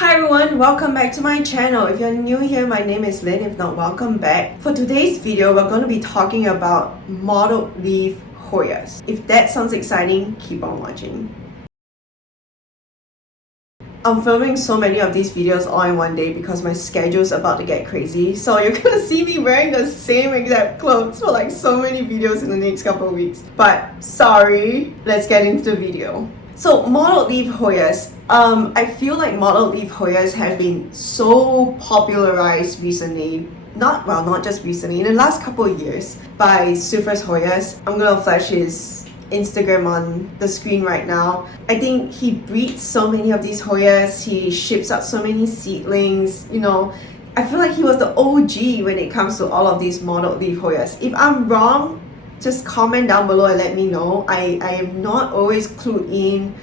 Hi everyone, welcome back to my channel. If you're new here, my name is Lynn. If not, welcome back. For today's video, we're going to be talking about mottled leaf Hoyas. If that sounds exciting, keep on watching. I'm filming so many of these videos all in one day because my schedule's about to get crazy. So you're gonna see me wearing the same exact clothes for like so many videos in the next couple of weeks. But sorry, let's get into the video. So mottled leaf Hoyas. I feel like mottled leaf Hoyas have been so popularized recently. Not just recently, in the last couple of years by Swiffer Hoyas. I'm gonna flash his Instagram on the screen right now. I think he breeds so many of these Hoyas, he ships out so many seedlings, I feel like he was the OG when it comes to all of these mottled leaf Hoyas. If I'm wrong, just comment down below and let me know. I am not always clued in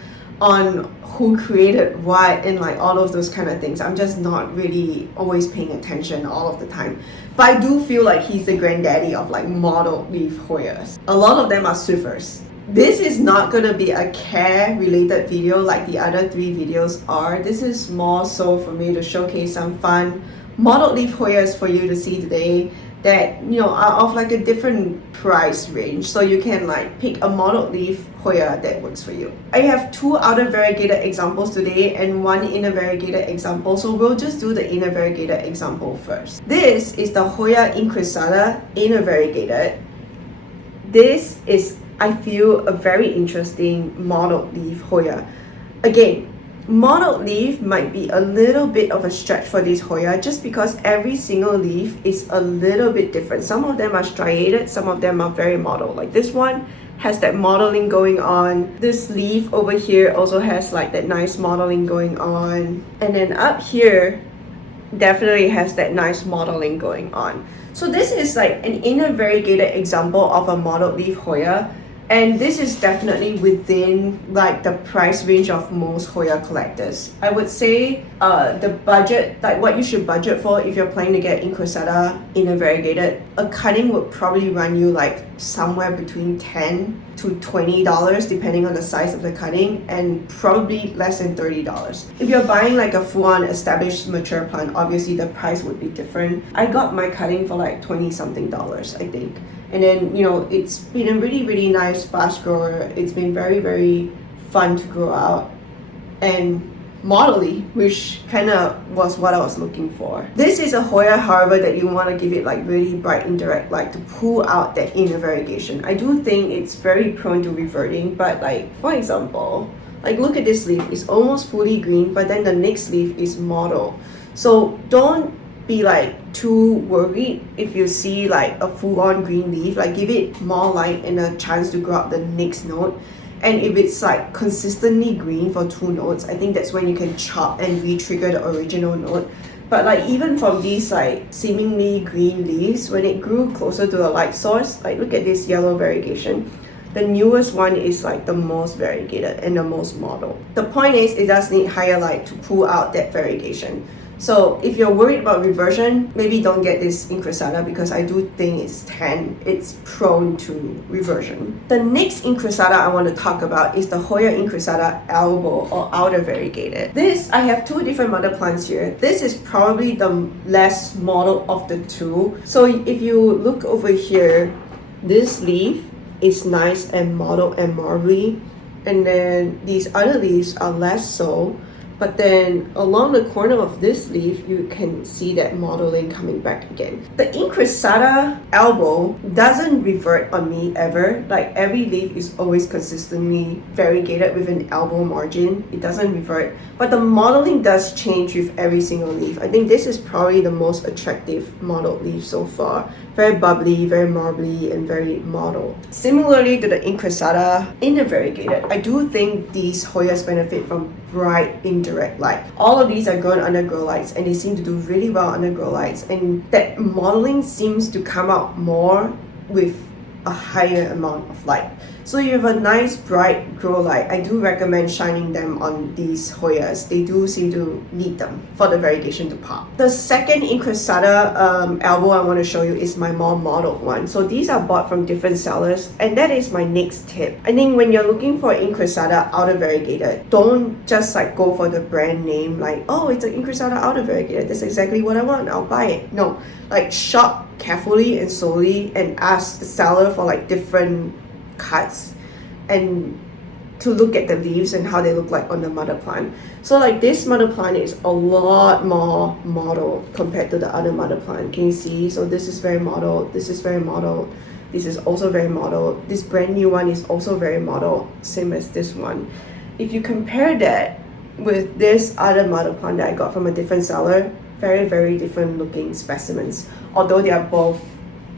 on who created what and like all of those kind of things. I'm just not really always paying attention all of the time. But I do feel like he's the granddaddy of like mottled leaf Hoyas. A lot of them are Swiffers. This is not going to be a care related video like the other three videos are. This is more so for me to showcase some fun mottled leaf Hoyas for you to see today that are of like a different price range, so you can like pick a mottled leaf Hoya that works for you. I have two outer variegated examples today and one inner variegated example, so we'll just do the inner variegated example first. This is the Hoya incrassata inner variegated. This is, I feel, a very interesting mottled leaf Hoya. Again, mottled leaf might be a little bit of a stretch for this Hoya just because every single leaf is a little bit different. Some of them are striated, some of them are very mottled. Like this one has that mottling going on. This leaf over here also has like that nice mottling going on. And then up here definitely has that nice mottling going on. So this is like an inner variegated example of a mottled leaf Hoya. And this is definitely within like the price range of most Hoya collectors. I would say the budget, like what you should budget for if you're planning to get incrassata inner variegated, a cutting would probably run you like somewhere between $10 to $20 depending on the size of the cutting, and probably less than $30. If you're buying like a full-on established mature plant, obviously the price would be different. I got my cutting for like $20 something, I think. And then, it's been a really, really nice fast grower. It's been very, very fun to grow out and modelly, which kind of was what I was looking for. This is a Hoya, however, that you want to give it like really bright indirect light to pull out that inner variegation. I do think it's very prone to reverting, but like, for example, like look at this leaf. It's almost fully green, but then the next leaf is mottled. So don't be like too worried if you see like a full-on green leaf. Like give it more light and a chance to grow up the next note. And if it's like consistently green for 2 notes, I think that's when you can chop and re-trigger the original note. But like even from these like seemingly green leaves, when it grew closer to the light source, like look at this yellow variegation. The newest one is like the most variegated and the most mottled. The point is, it does need higher light to pull out that variegation. So if you're worried about reversion, maybe don't get this incrassata because I do think it's prone to reversion. The next incrassata I want to talk about is the Hoya incrassata elbow or outer variegated. This, I have 2 different mother plants here. This is probably the less mottled of the 2. So if you look over here, this leaf is nice and mottled and marbly, and then these other leaves are less so. But then along the corner of this leaf, you can see that mottling coming back again. The incrassata elbow doesn't revert on me ever. Like every leaf is always consistently variegated with an elbow margin. It doesn't revert. But the mottling does change with every single leaf. I think this is probably the most attractive mottled leaf so far. Very bubbly, very marbly, and very mottled. Similarly to the incrassata inner variegated, I do think these Hoyas benefit from bright indirect light. All of these are grown under grow lights and they seem to do really well under grow lights, and that mottling seems to come out more with a higher amount of light. So you have a nice bright grow light. I do recommend shining them on these Hoyas. They do seem to need them for the variegation to pop. The second incrassata elbow I want to show you is my more mottled one. So these are bought from different sellers, and that is my next tip. I think when you're looking for incrassata outer variegated, don't just like go for the brand name like, oh, it's an incrassata outer variegated, that's exactly what I want, I'll buy it. No, like shop carefully and slowly and ask the seller for like different cuts and to look at the leaves and how they look like on the mother plant. So like this mother plant is a lot more mottled compared to the other mother plant. Can you see? So this is very mottled, this is very mottled, this is also very mottled, this brand new one is also very mottled, same as this one. If you compare that with this other mother plant that I got from a different seller, very different looking specimens, although they are both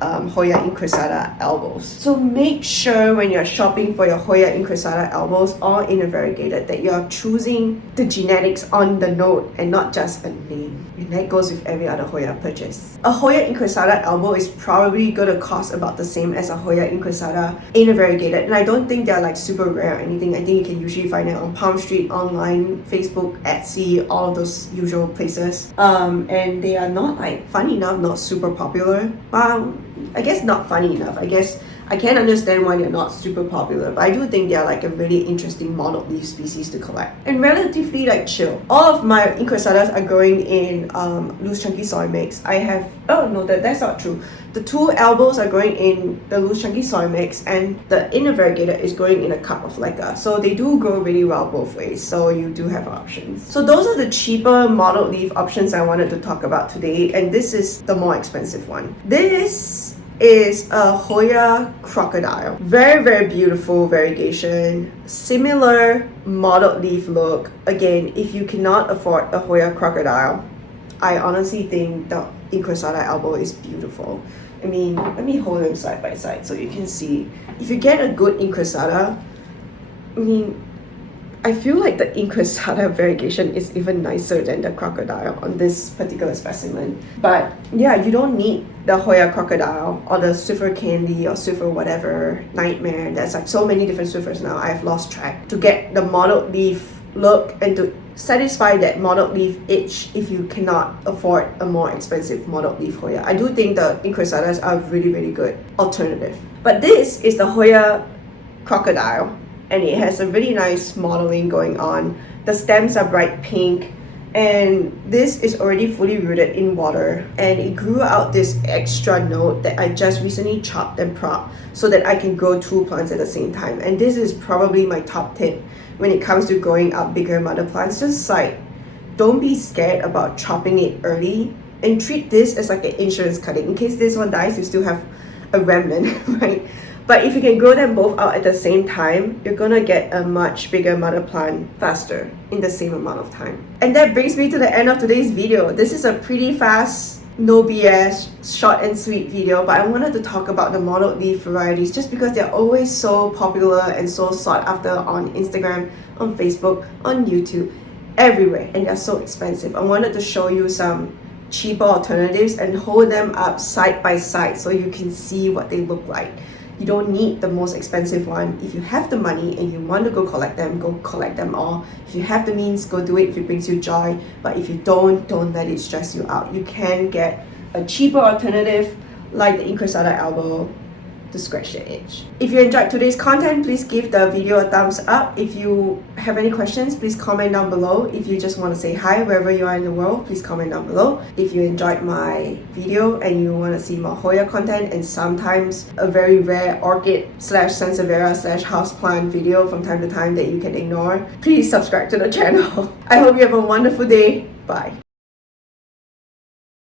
Hoya incrassata elbows. So make sure when you're shopping for your Hoya incrassata elbows or in a variegated that you're choosing the genetics on the note and not just a name. And that goes with every other Hoya purchase. A Hoya incrassata elbow is probably going to cost about the same as a Hoya incrassata in a variegated, and I don't think they're like super rare or anything. I think you can usually find it on Palm Street, online, Facebook, Etsy, all of those usual places. And they are not like, funny enough, not super popular. I guess not funny enough. I guess I can understand why they're not super popular, but I do think they're like a really interesting mottled leaf species to collect. And relatively like chill. All of my incrassatas are growing in loose chunky soil mix. I have, oh no, that's not true. The two elbows are growing in the loose chunky soil mix, and the inner variegated is growing in a cup of leca. So they do grow really well both ways, so you do have options. So those are the cheaper mottled leaf options I wanted to talk about today, and this is the more expensive one. This is a Hoya crocodile. Very beautiful variegation, similar mottled leaf look. Again, if you cannot afford a Hoya crocodile, I honestly think the incrassata elbow is beautiful. I mean, let me hold them side by side so you can see. If you get a good incrassata, I mean, I feel like the incrassata variegation is even nicer than the crocodile on this particular specimen. But yeah, you don't need the Hoya crocodile or the Swiffer candy or Swiffer whatever, nightmare. There's like so many different Swiffers now, I have lost track. To get the mottled leaf look and to satisfy that mottled leaf itch if you cannot afford a more expensive mottled leaf Hoya. I do think the incrassatas are really good alternative. But this is the Hoya crocodile, and it has a really nice modeling going on. The stems are bright pink, and this is already fully rooted in water, and it grew out this extra note that I just recently chopped and propped so that I can grow two plants at the same time. And this is probably my top tip when it comes to growing out bigger mother plants. Just like, don't be scared about chopping it early, and treat this as like an insurance cutting. In case this one dies, you still have a remnant, right? But if you can grow them both out at the same time, you're gonna get a much bigger mother plant faster in the same amount of time. And that brings me to the end of today's video. This is a pretty fast, no BS, short and sweet video, but I wanted to talk about the mottled leaf varieties just because they're always so popular and so sought after on Instagram, on Facebook, on YouTube, everywhere, and they're so expensive. I wanted to show you some cheaper alternatives and hold them up side by side so you can see what they look like. You don't need the most expensive one. If you have the money and you want to go collect them all. If you have the means, go do it if it brings you joy. But if you don't let it stress you out. You can get a cheaper alternative like the incrassata elbow to scratch the itch. If you enjoyed today's content, please give the video a thumbs up. If you have any questions, please comment down below. If you just want to say hi wherever you are in the world, please comment down below. If you enjoyed my video and you want to see more Hoya content and sometimes a very rare orchid / sansevieria / houseplant video from time to time that you can ignore, please subscribe to the channel. I hope you have a wonderful day. Bye.